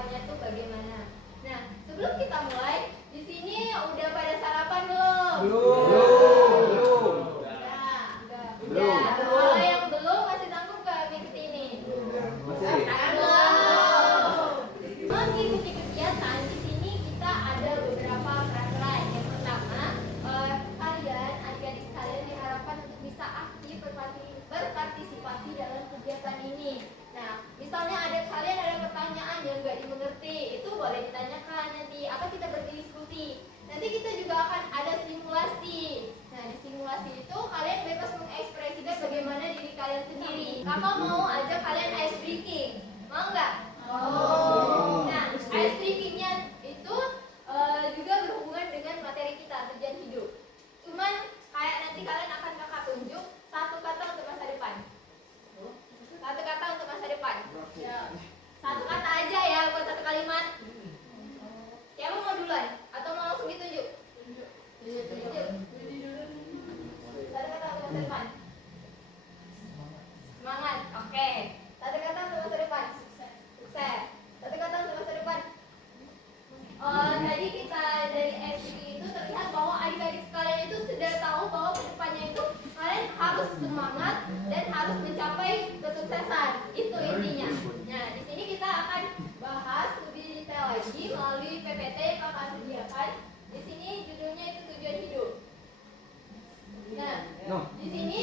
depannya tuh bagaimana. Nah, sebelum kita mulai, di sini udah pada sarapan belum? Belum. Udah. Kalau yang belum masih sanggup gak mengikuti ini? Masih. Mengikuti kegiatan di sini kita ada beberapa peraturan. Yang pertama, kalian adik-adik sekalian diharapkan untuk bisa aktif berpartisipasi dalam kegiatan ini. Nah, misalnya kalian ada pertanyaan yang nggak dimengerti, itu boleh ditanyakan nanti atau kita berdiskusi. Nanti kita juga akan ada simulasi. Nah, di simulasi itu kalian bebas mengekspresikan bagaimana diri kalian sendiri. Kakak mau ajak kalian ice breaking, mau nggak? Oh. Nah, ice breakingnya itu juga berhubungan dengan materi kita, tujuan hidup. Cuman kayak nanti kalian akan kakak tunjuk satu kata untuk masa depan. Satu kata untuk masa depan. Satu kata aja ya, bukan satu kalimat. Siapa mau duluan? Atau mau langsung ditunjuk? Tunjuk. Satu kata untuk masa depan. Semangat. Oke. Satu kata untuk masa depan. Sukses. Satu kata untuk masa depan. Tadi kita dari FGD itu terlihat bahwa adik-adik sekalian itu sudah tahu bahwa kedepannya itu kalian harus semangat dan harus mencapai kesuksesan. Itu intinya. Nah, di sini kita akan bahas lebih detail lagi melalui PPT yang kakak sediakan. Di sini judulnya itu tujuan hidup. Nah, di sini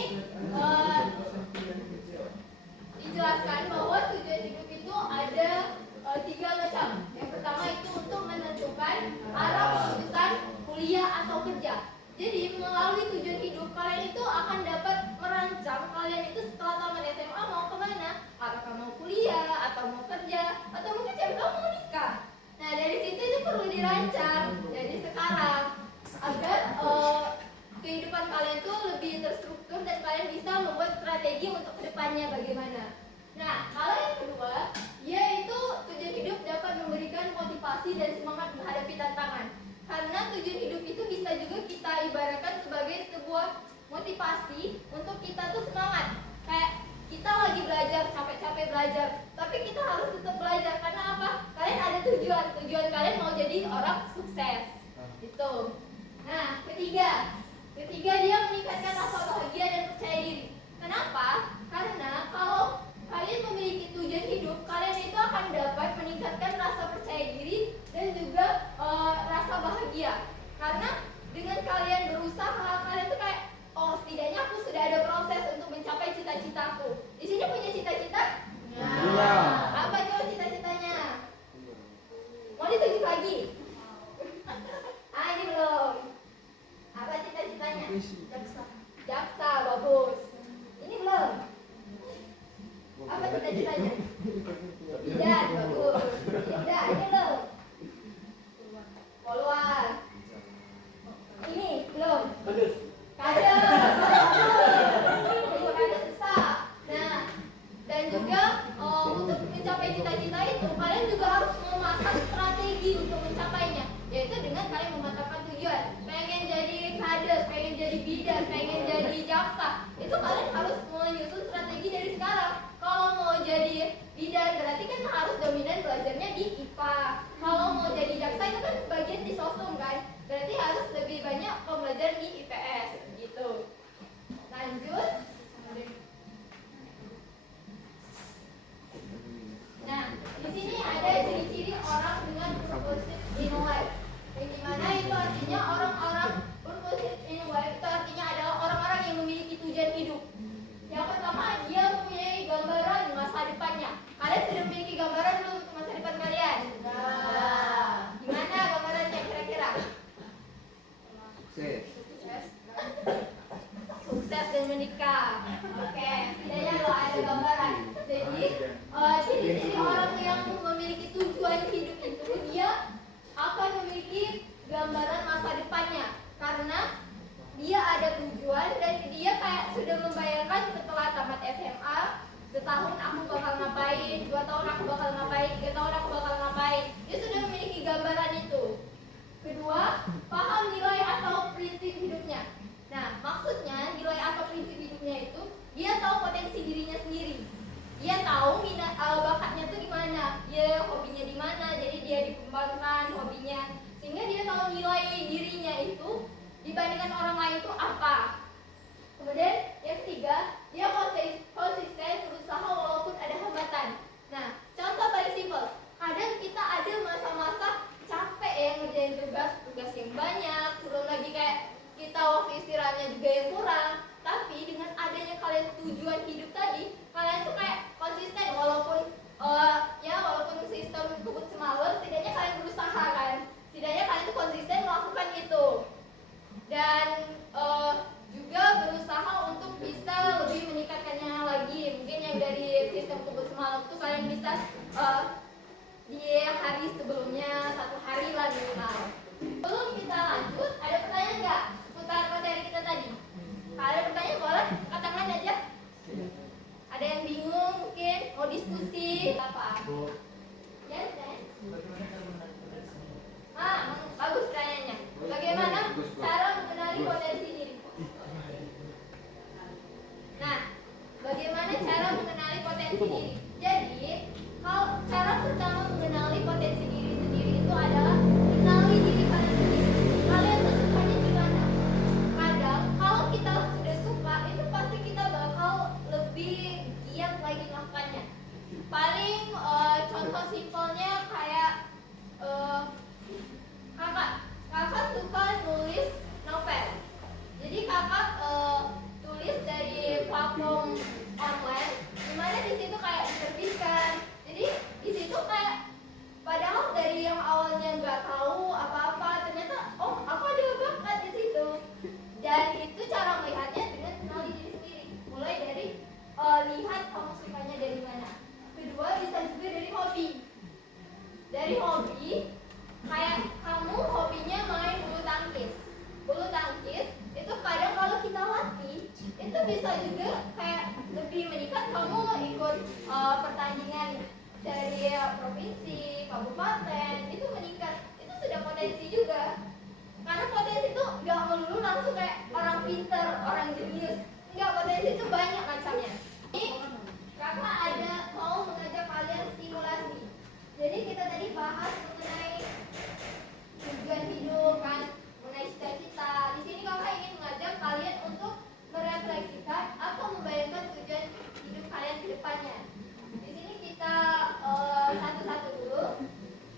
dijelaskan bahwa tujuan hidup itu ada 3 macam. Yang pertama itu untuk menentukan arah keputusan kuliah atau kerja. Jadi melalui tujuan hidup kalian itu akan dapat merancang kalian itu setelah tamat SMA mau kemana, apakah mau kuliah atau mau kerja atau mungkin siapa tahu mau nikah. Nah, dari situ itu perlu dirancang dari sekarang agar kehidupan kalian tuh lebih terstruktur dan kalian bisa membuat strategi untuk kedepannya bagaimana. Nah, kalau yang kedua, yaitu tujuan hidup dapat memberikan motivasi dan semangat menghadapi tantangan. Karena tujuan hidup itu bisa juga kita ibaratkan sebagai sebuah motivasi untuk kita tuh semangat. Kayak kita lagi belajar, capek-capek belajar, tapi kita harus tetap belajar karena apa? Kalian ada tujuan kalian mau jadi orang sukses. Gitu. Nah, ketiga dia meningkatkan rasa bahagia dan percaya diri. Kenapa? Karena kalau kalian memiliki tujuan hidup, kalian itu akan dapat meningkatkan rasa percaya diri dan juga rasa bahagia. Karena dengan kalian berusaha, kalian tuh kayak, oh setidaknya aku sudah ada proses untuk mencapai cita-citaku. Di sini punya cita-cita? Nah, apa coba cita-citanya? Mau ditunjuk lagi? Ini belum. Apa cita-citanya? Jaksa, bagus. Ini belum. Apa cita-citanya? Bidan, bagus. Udah, ini belum. Poluan. Ini belum. Kades. Kades besar. Nah, dan juga untuk mencapai cita-cita itu kalian juga harus memasang strategi untuk mencapainya, yaitu dengan kalian mematangkan tujuan. Pengen jadi kades, pengen jadi bidan, pengen jadi jaksa, itu kalian harus menyusun strategi dari sekarang. Kalau mau jadi bidan berarti kan harus dominan belajarnya di IPA. Kalau mau jadi jaksa itu kan bagian di sosum kan, berarti harus lebih banyak pembelajaran di IPS gitu. Lanjut. Nah, di sini ada ciri-ciri orang dengan purposive inner life. Yang dimana itu artinya orang-orang purposive inner life itu artinya adalah orang-orang yang memiliki tujuan hidup. Yang pertama, dia mempunyai gambaran masa depannya. Kalian sudah memiliki gambaran belum untuk masa depan kalian? Nah, gimana gambarannya kira-kira? Sukses dan menikah. Oke, setidaknya lo ada gambaran. Jadi, ciri-ciri orang yang memiliki tujuan hidup itu dia akan memiliki gambaran masa depannya. Karena dia ada tujuan dan dia kayak sudah membayangkan setelah tamat SMA, setahun aku bakal ngapain, 2 tahun aku bakal ngapain, 3 tahun aku bakal ngapain. Dia sudah memiliki gambaran itu. Kedua, paham nilai atau prinsip hidupnya. Nah, maksudnya nilai atau prinsip hidupnya itu dia tahu potensi dirinya sendiri. Dia tahu minat bakatnya tuh di mana, dia hobinya di mana, dibandingkan orang lain itu apa. Kemudian yang ketiga, dia konsisten berusaha walaupun ada hambatan. Nah, contoh paling simpel, kadang kita ada masa-masa capek ya ngerjain tugas yang banyak, belum lagi kayak kita waktu istirahatnya juga yang kurang. Tapi dengan adanya kalian tujuan hidup tadi, kalian tuh kayak konsisten walaupun walaupun sistem kebut semalam, setidaknya kalian berusaha kan, setidaknya kalian tuh konsisten melakukan itu. Dan juga berusaha untuk bisa lebih meningkatkannya lagi. Mungkin yang dari sistem kebut semalam tuh kalian bisa di hari sebelumnya 1 hari lah minimal. Sebelum kita lanjut, ada pertanyaan nggak seputar materi kita tadi? Kalau ada pertanyaan boleh katakan aja. Ada yang bingung mungkin mau diskusi apa? Ya, bagus pertanyaannya. Bagaimana cara mengenali potensi diri? Nah, bagaimana cara mengenali potensi diri? Jadi, kalau cara pertama mengenali potensi diri sendiri itu adalah kenali diri kalian sendiri. Kalian tuh sukanya di mana? Kadang kalau kita sudah suka, itu pasti kita bakal lebih giat lagi melakukannya. Paling contoh simpelnya kayak kakak suka nulis novel. Jadi kakak tulis dari platform online, dimana di situ kayak diterbitkan. Jadi di situ kayak padahal dari yang awalnya nggak tahu apa-apa, ternyata oh aku ada bakat di situ. Dan itu cara melihatnya dengan kenali diri sendiri. Mulai dari lihat kamu sukanya dari mana. Kedua bisa juga dari hobi. Dari hobi kayak kamu hobinya main bulu tangkis. Bulu tangkis itu kadang kalau kita latih itu bisa juga kayak lebih meningkat. Kamu ikut pertandingan dari provinsi, kabupaten, itu meningkat. Itu sudah potensi juga. Karena potensi itu nggak melulu langsung kayak orang pinter, orang jenius. Enggak, potensi itu banyak macamnya. Ini kakak ada mau mengajak kalian simulasi. Jadi kita tadi bahas mengenai tujuan hidup kan, mengenai cita-cita. Di sini kakak ingin mengajak kalian untuk merefleksikan atau membayangkan tujuan hidup kalian ke depannya. Di sini kita satu-satu dulu.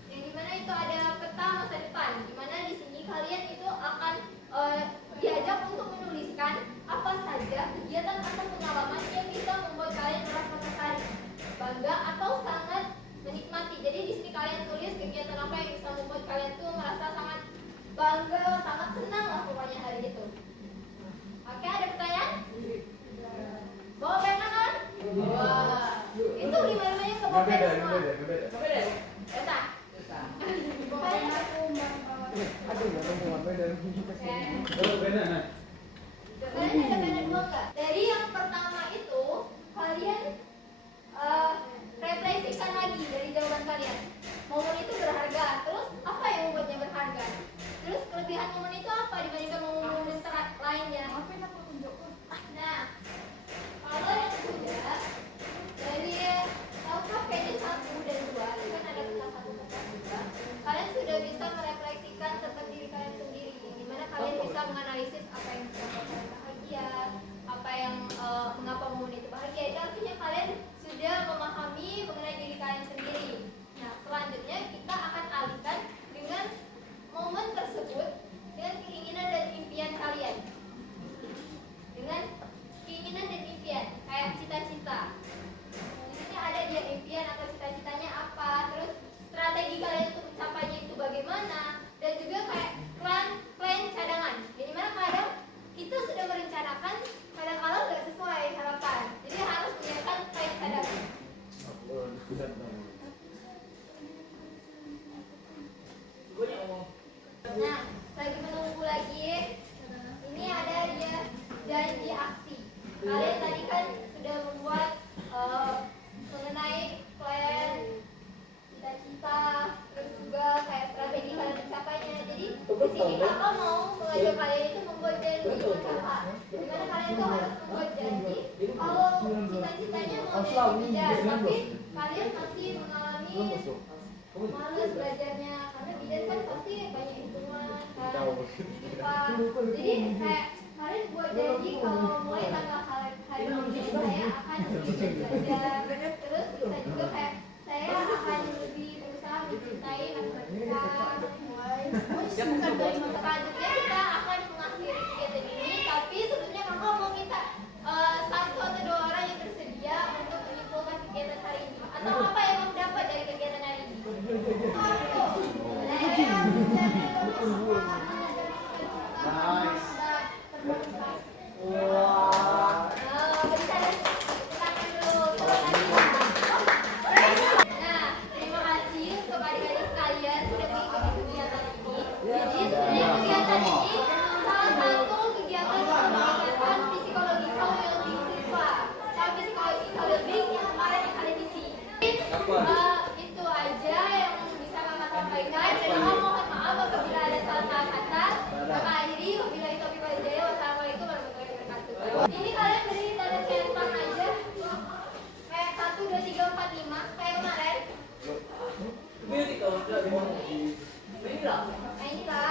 Yang dimana itu ada peta masa depan. Dimana di sini kalian itu akan diajak untuk menuliskan apa saja kegiatan atau pengalaman yang bisa membuat kalian merasa tertarik, bangga atau sangat menikmati. Jadi di sini kalian tulis kegiatan apa yang bisa membuat kalian tuh merasa sangat bangga, sangat senang lah pokoknya hari itu. Oke, ada pertanyaan? Bawa pena kan? Wah, itu gimana ke bawa pena semua? Beda. Pokoknya aku kalian ada pena 2 nggak? Dari yang pertama itu kalian refleksikan lagi dari jawaban kalian. Momen itu berharga. Terus apa yang membuatnya berharga? Terus kelebihan momen itu apa dibandingkan momen lainnya? Nah, kalau yang kedua dari tahukah PD 1 dan 2 itu kan ada peta 1 peta 2. Kalian sudah bisa merefleksikan tentang diri kalian sendiri. Dimana kalian bisa menganalisis apa yang membuat kalian bahagia, apa yang mengapa momen itu bahagia. Itu artinya kalian sudah memahami mengenai diri kalian sendiri. Nah, selanjutnya kita akan alihkan dengan momen tersebut dengan keinginan dan impian kalian. Dengan keinginan dan impian, kayak cita-cita. Di sini ada dia impian atau cita-citanya apa, terus strategi kalian untuk mencapainya itu bagaimana, dan juga kayak plan cadangan. Jadi mana kadang kita sudah merencanakan, kadang-kadang nggak sesuai harapan. Jadi harus menyiapkan plan cadangan. Nah, lagi menunggu lagi. Ini ada dia janji aksi. Kalian tadi kan sudah membuat mengenai plan, cita-cita, terus juga kayak strategi kalian mencapainya. Jadi di sini kakak mau mengajak kalian itu membuat janji dengan kakak. Dimana kalian tuh harus membuat janji kalau cita-citanya mau jadi tidak, tapi kalian masih mengalami males belajarnya karena bidan kan pasti banyak hitungan kan IPA. Jadi kayak kalian buat janji kalau mulai tanggal hari ini saya akan lebih belajar, terus bisa juga kayak saya akan lebih berusaha mencintai matematika. Selanjutnya kita akan mengakhiri kegiatan ini, tapi sebelumnya kakak mau minta satu atau dua orang yang bersedia untuk menyimpulkan kegiatan hari ini, atau apa yang kamu dapat dari kegiatan hari ini? Nah, terima kasih untuk adik-adik sekalian sudah mengikuti kegiatan ini. Jadi sebenarnya kegiatan ini salah satu kegiatan yang meningkatkan psikologikal well-being siswa. Kalau psikologikal well-being yang kemarin yang kalian isi. Itu aja yang bisa kakak sampaikan. Dan kakak mohon maaf apabila ada salah-salah kata. Kakak akhiri, wabillahi taufiq wal hidayah. Wassalamualaikum warahmatullahi wabarakatuh. Ini kalian beri tanda centang aja. Kayak 1, 2, 3, 4, 5 kayak kemarin. Nah, inilah